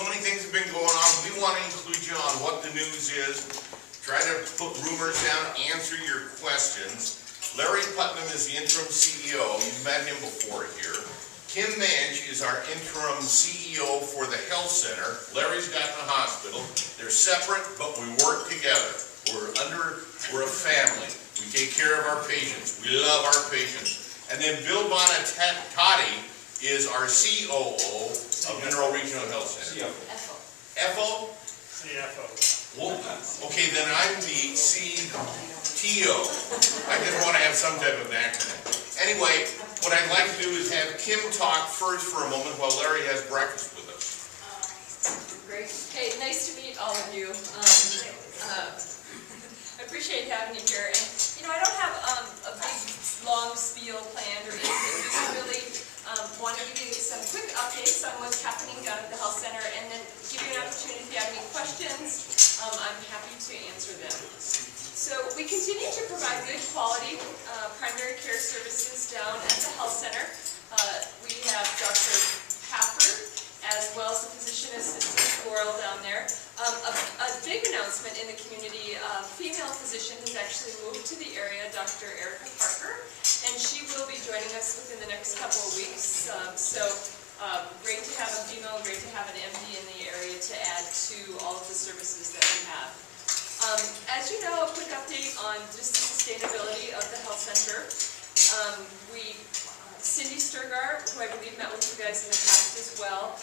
so many things have been going on. We want to include you on what the news is. Try to put rumors down, answer your questions. Larry Putnam is the interim CEO. You've met him before here. Kim Mange is our interim CEO for the health center. Larry's got the hospital. They're separate, but we work together. We're a family. We take care of our patients. We love our patients. And then Bill Bonatati is our COO of Mineral Regional Health Center. FO? CFO. Well, okay, then I'm the CTO. I just want to have some type of acronym. Anyway, what I'd like to do is have Kim talk first for a moment while Larry has breakfast with us. Great. Hey, nice to meet all of you. I appreciate having you here. And, you know, I don't have a big, long spiel planned or anything. Just really want to give you some quick updates on what's happening down at the health center, and then give you an opportunity if you have any questions. I'm happy to answer them. So we continue to provide good quality primary care services down at the health center. We have Dr. Pafford as well as the physician assistant Laurel down there. A big announcement in the community, a female physician has actually moved to the area, Dr. Erica Parker, and she will be joining us within the next couple of weeks. Great to have a female, great to have an MD in the area to add to all of the services that we have. As you know, a quick update on just the sustainability of the health center. Cindy Sturgar, who I believe met with you guys in the past as well,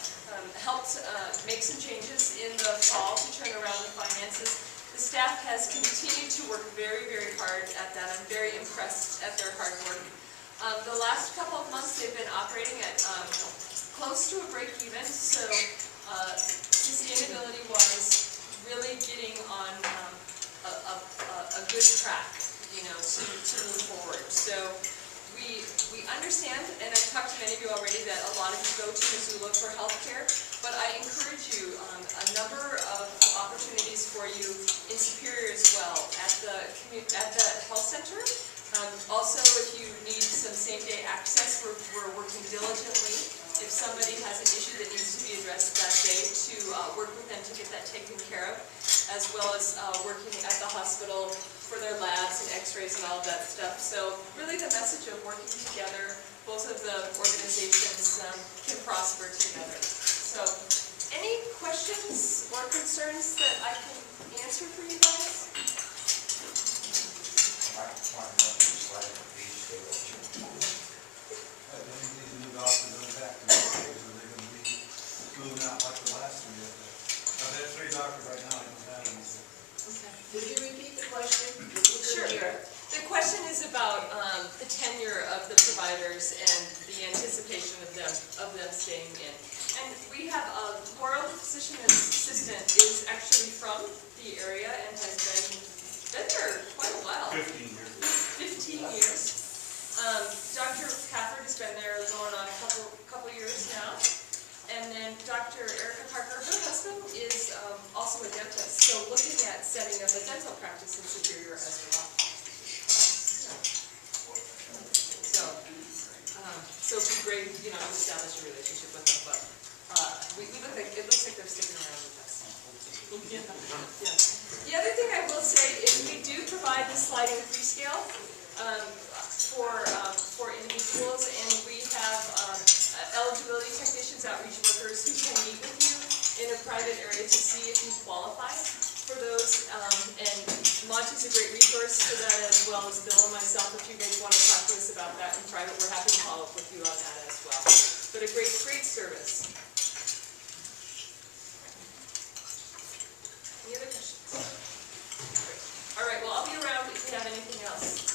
helped make some changes in the fall to turn around the finances. The staff has continued to work very, very hard at that. I'm very impressed at their hard work. The last couple of months they've been operating at close to a break even, so sustainability-wise, really getting on a good track, you know, to move forward. So we understand, and I've talked to many of you already, that a lot of you go to Missoula for healthcare, but I encourage you, a number of opportunities for you in Superior as well, at the health center. Also, if you need some same-day access, we're working diligently. If somebody has an issue that needs to be addressed that day, to work with them to get that taken care of, as well as working at the hospital for their labs and x-rays and all of that stuff. So really the message of working together, both of the organizations can prosper together. So any questions or concerns that I can answer for you guys? Would you repeat the question? Sure. The question is about the tenure of the providers and the anticipation of them staying in. And we have Laurel, the physician assistant, is actually from the area and has been there quite a while. 15 years. 15 years. Dr. Pafford has been there going on a couple years now. And then Dr. Erica Parker, her husband, is also a dentist, so looking at setting up a dental practice in Superior as well. So it'd be great, you know, to establish a relationship with them. But it looks like they're sticking around with us. Yeah. The other thing I will say is we do provide the sliding fee scale for individuals, and we have eligibility technicians, outreach workers who can meet with you in a private area to see if you qualify for those. And Monty's a great resource for that, as well as Bill and myself. If you guys want to talk to us about that in private, we're happy to follow up with you on that as well. But a great service. Any other questions? Great. All right, well, I'll be around if you have anything else.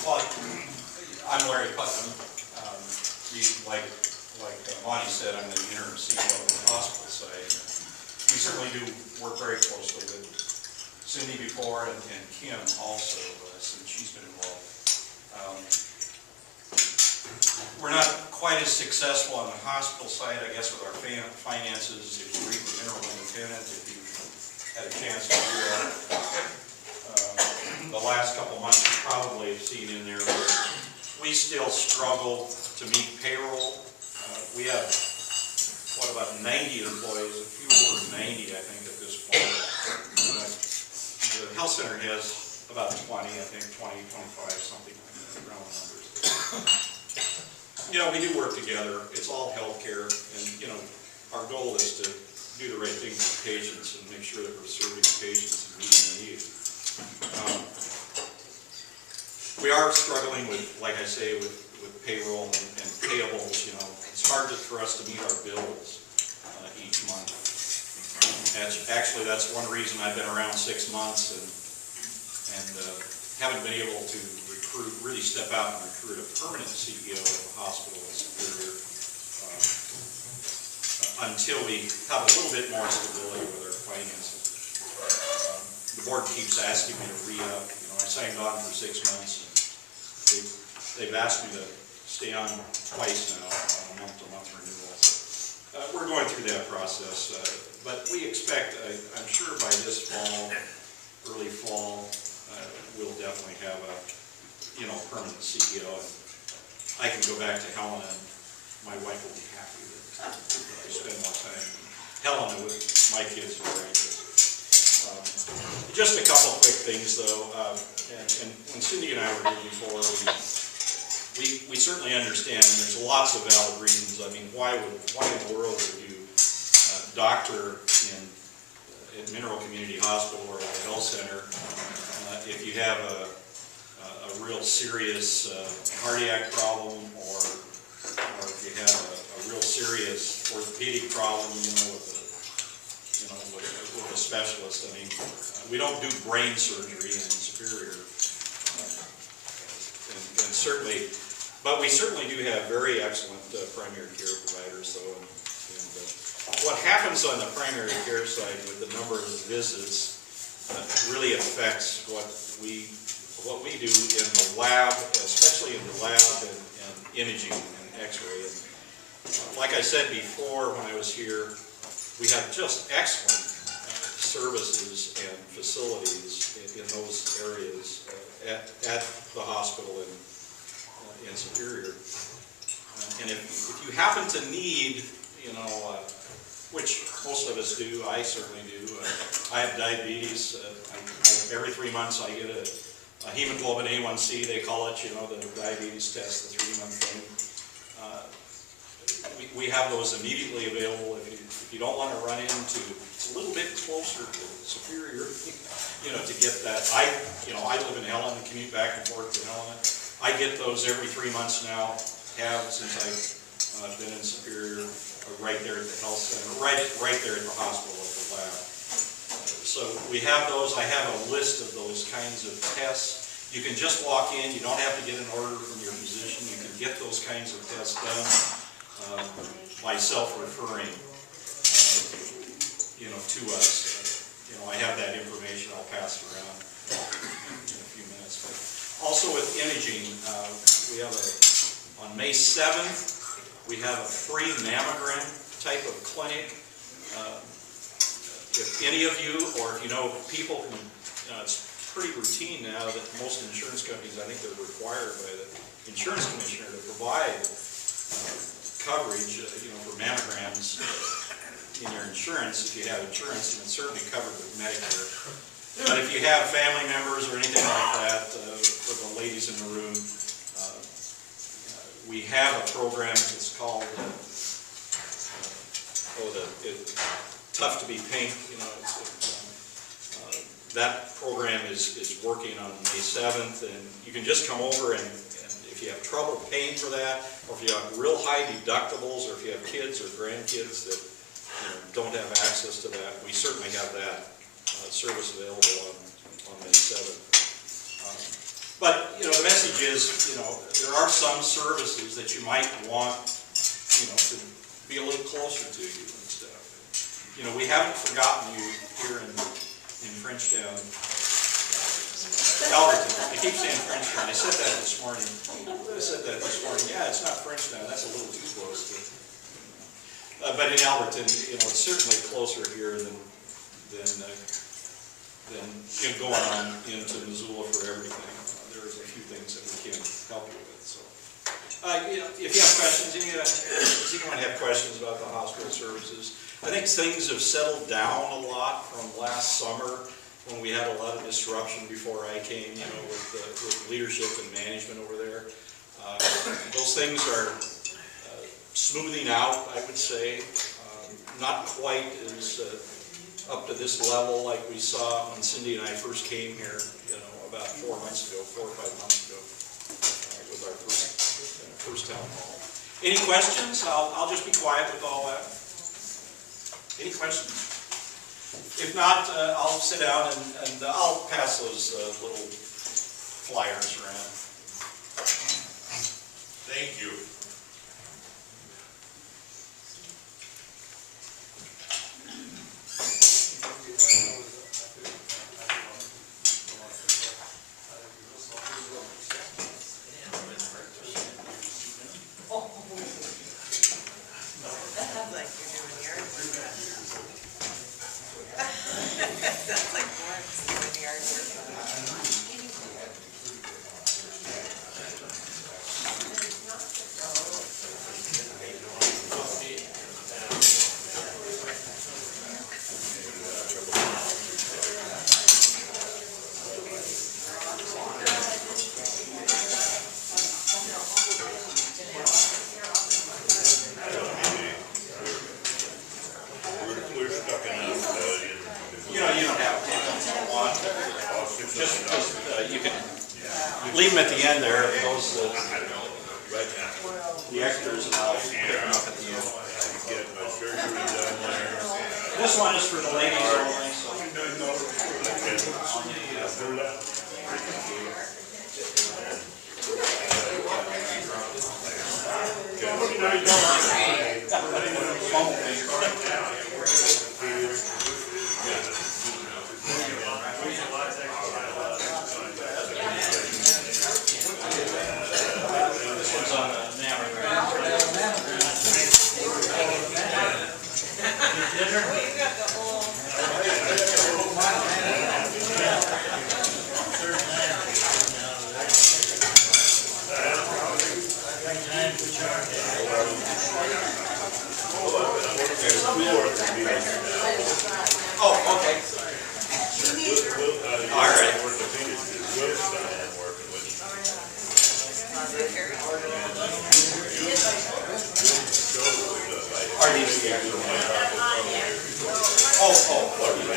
Well, I'm Larry Putnam. Like Monty said, I'm the interim CEO of the hospital site. We certainly do work very closely with Cindy before and Kim also, since she's been involved. We're not quite as successful on the hospital side, I guess, with our finances. If you read the Mineral Independent, if you had a chance to do that, the last couple of months you probably have seen in there where we still struggle to meet payroll. We have 90 employees, a few over 90, I think, at this point. The health center has about 20, I think, 20, 25, something like that, round numbers. You know, we do work together. It's all healthcare, and, you know, our goal is to do the right thing for patients and make sure that we're serving patients and meeting their needs. We are struggling with, like I say, with payroll and payables. You know, it's hard for us to meet our bills each month. Actually, that's one reason I've been around 6 months and haven't been able to really step out and recruit a permanent CEO of a hospital in Superior until we have a little bit more stability with our finances. The board keeps asking me to re-up. You know, I signed on for 6 months. They've asked me to stay on twice now on a month-to-month renewal. So, we're going through that process, but we expect, I'm sure by this fall, early fall, we'll definitely have a, you know, permanent CEO. And I can go back to Helena, and my wife will be happy that I spend more time in Helena with my kids and grandkids. Just a couple quick things, though. And when Cindy and I were here before, we certainly understand, and there's lots of valid reasons. I mean, why in the world would you doctor in Mineral Community Hospital or at the health center if you have a real serious cardiac problem, or if you have a real serious orthopedic problem, you know, with a specialist. I mean, we don't do brain surgery in Superior, and certainly, but we certainly do have very excellent primary care providers, though. And what happens on the primary care side with the number of visits really affects what we do in the lab, especially in the lab and imaging and X-ray. Like I said before when I was here, we have just excellent services and facilities in those areas at the hospital in Superior. And if you happen to need, you know, which most of us do, I certainly do. I have diabetes. Every 3 months I get a hemoglobin A1C, they call it, you know, the diabetes test, the 3-month thing. We have those immediately available. If you don't want to run into, it's a little bit closer to Superior, you know, to get that. I live in Helena and commute back and forth to Helena. I get those every 3 months now, have since I've been in Superior, right there at the health center, right there at the hospital at the lab. So we have those. I have a list of those kinds of tests. You can just walk in. You don't have to get an order from your physician. You can get those kinds of tests done by self-referring, you know, to us. You know, I have that information. I'll pass it around in a few minutes. But also with imaging, we have on May 7th, we have a free mammogram type of clinic. If any of you, or if you know people who, it's pretty routine now that most insurance companies, I think they're required by the insurance commissioner to provide coverage, you know, for mammograms in your insurance, if you have insurance, and it's certainly covered with Medicare. But if you have family members or anything like that, for the ladies in the room, we have a program. It's called Tough to Be Pink. You know, that program is working on May 7th, and you can just come over and if you have trouble paying for that, or if you have real high deductibles, or if you have kids or grandkids that, you know, don't have access to that, we certainly have that service available on May 7th. But, you know, the message is, you know, there are some services that you might want, you know, to be a little closer to you and stuff. You know, we haven't forgotten you here in Frenchtown. Alberton. I keep saying Frenchtown. I said that this morning. Yeah, it's not Frenchtown. That's a little too close to. But in Alberton, you know, it's certainly closer here than you know, going on into Missoula for everything. There's a few things that we can help you with. So, you know, if you have questions, does anyone have questions about the hospital services? numbers is, I think things have settled down a lot from last summer when we had a lot of disruption before I came, you know, with leadership and management over there. Those things are smoothing out, I would say. Not quite as up to this level like we saw when Cindy and I first came here, you know, about 4 or 5 months ago, with our first town hall. Any questions? I'll just be quiet with all that. Any questions? If not, I'll sit down and I'll pass those little flyers around. Thank you. Leave them at the end there, those, the extras, and I'll pick them up at the end. This one is for the ladies only, so. Oh, okay. All right. Are these the actual? Oh.